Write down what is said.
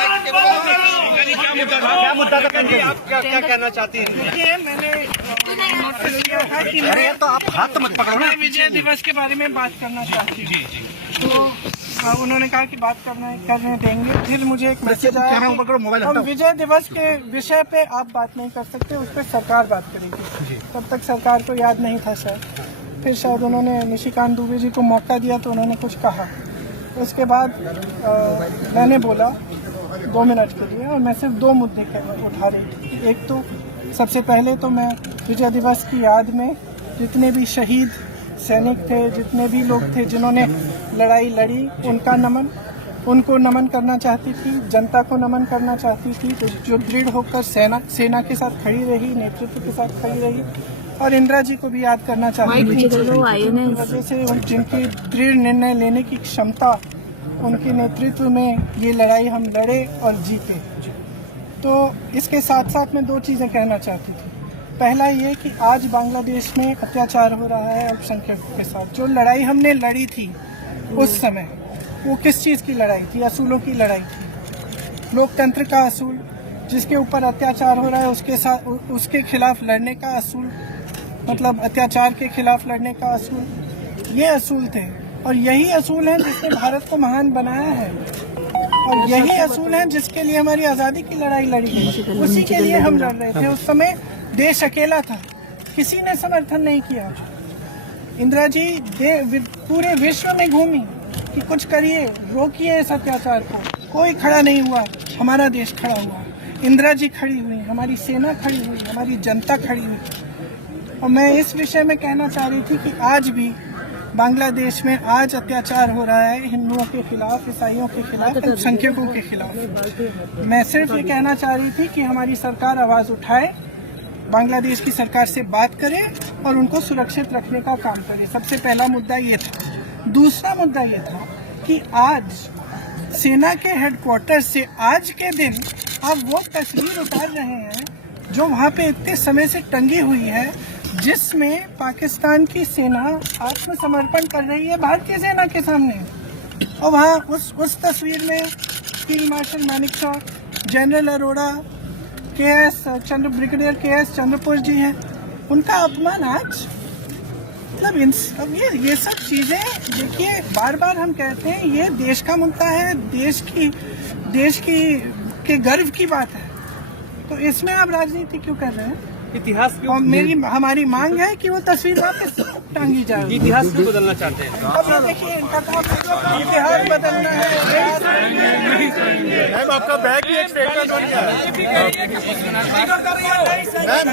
क्या मुद्दा था? आप क्या कहना चाहती हैं? देखिए, मैंने नोट कर लिया था कि मैं तो आप हाथ मत पकड़ो ना। विजय दिवस के बारे में बात करना चाहती हूँ। तो उन्होंने कहा कि बात करने देंगे। फिर मुझे एक मैसेज आया, हम विजय दिवस के विषय पे आप बात नहीं कर सकते, उस पर सरकार बात करेगी। तब तक सरकार को याद नहीं था शायद। फिर शायद उन्होंने निशिकांत दुबे जी को मौका दिया तो उन्होंने कुछ कहा। उसके बाद मैंने बोला 2 मिनट के लिए, और मैं सिर्फ 2 मुद्दे उठा रही थी। एक तो सबसे पहले तो मैं विजय दिवस की याद में जितने भी शहीद सैनिक थे, जितने भी लोग थे जिन्होंने लड़ाई लड़ी, उनको नमन करना चाहती थी, जनता को नमन करना चाहती थी, जो दृढ़ होकर सेना के साथ खड़ी रही, नेतृत्व के साथ खड़ी रही, और इंदिरा जी को भी याद करना चाहती थी। वजह से जिनकी दृढ़ निर्णय लेने की क्षमता, उनके नेतृत्व में ये लड़ाई हम लड़े और जीते। तो इसके साथ साथ मैं 2 चीज़ें कहना चाहती थी। पहला ये कि आज बांग्लादेश में अत्याचार हो रहा है अल्पसंख्यकों के साथ। जो लड़ाई हमने लड़ी थी उस समय, वो किस चीज़ की लड़ाई थी? असूलों की लड़ाई थी। लोकतंत्र का असूल, जिसके ऊपर अत्याचार हो रहा है उसके खिलाफ लड़ने का असूल, मतलब अत्याचार के खिलाफ लड़ने का असूल, ये असूल थे। और यही असूल हैं जिसने भारत को महान बनाया है, और यही असूल हैं जिसके लिए हमारी आज़ादी की लड़ाई लड़ी गई। उसी के लिए हम लड़ रहे थे। उस समय देश अकेला था, किसी ने समर्थन नहीं किया। इंदिरा जी पूरे विश्व में घूमी कि कुछ करिए, रोकिए इस अत्याचार को। कोई खड़ा नहीं हुआ, हमारा देश खड़ा हुआ। इंदिरा जी खड़ी हुई, हमारी सेना खड़ी हुई, हमारी जनता खड़ी हुई। और मैं इस विषय में कहना चाह रही थी कि आज भी बांग्लादेश में आज अत्याचार हो रहा है हिंदुओं के खिलाफ, ईसाइयों के खिलाफ, अल्पसंख्यकों के खिलाफ। मैं सिर्फ ये कहना चाह रही थी कि हमारी सरकार आवाज़ उठाए, बांग्लादेश की सरकार से बात करे और उनको सुरक्षित रखने का काम करे। सबसे पहला मुद्दा ये था। दूसरा मुद्दा ये था कि आज सेना के हेडक्वार्टर से आज के दिन आप वो तस्वीर उतार रहे हैं जो वहाँ पे इतने समय से टंगी हुई है, जिसमें पाकिस्तान की सेना आत्मसमर्पण कर रही है भारतीय सेना के सामने। और वहाँ उस तस्वीर में field marshal Manekshaw, general Arora, brigadier K S. Chandrapur ji हैं। उनका अपमान आज, मतलब अब ये सब चीज़ें देखिए, बार बार हम कहते हैं ये देश का मुद्दा है, देश की गर्व की बात है। तो इसमें आप राजनीति क्यों कर रहे हैं? इतिहास क्यों? और हमारी मांग है कि वो तस्वीर वापस टांगी जाए। इतिहास क्यों बदलना चाहते हैं? अब देखिए, इनका काम इतिहास बदलना है। मैम, आपका बैग भी एक स्टेटमेंट बन गया है। मैम,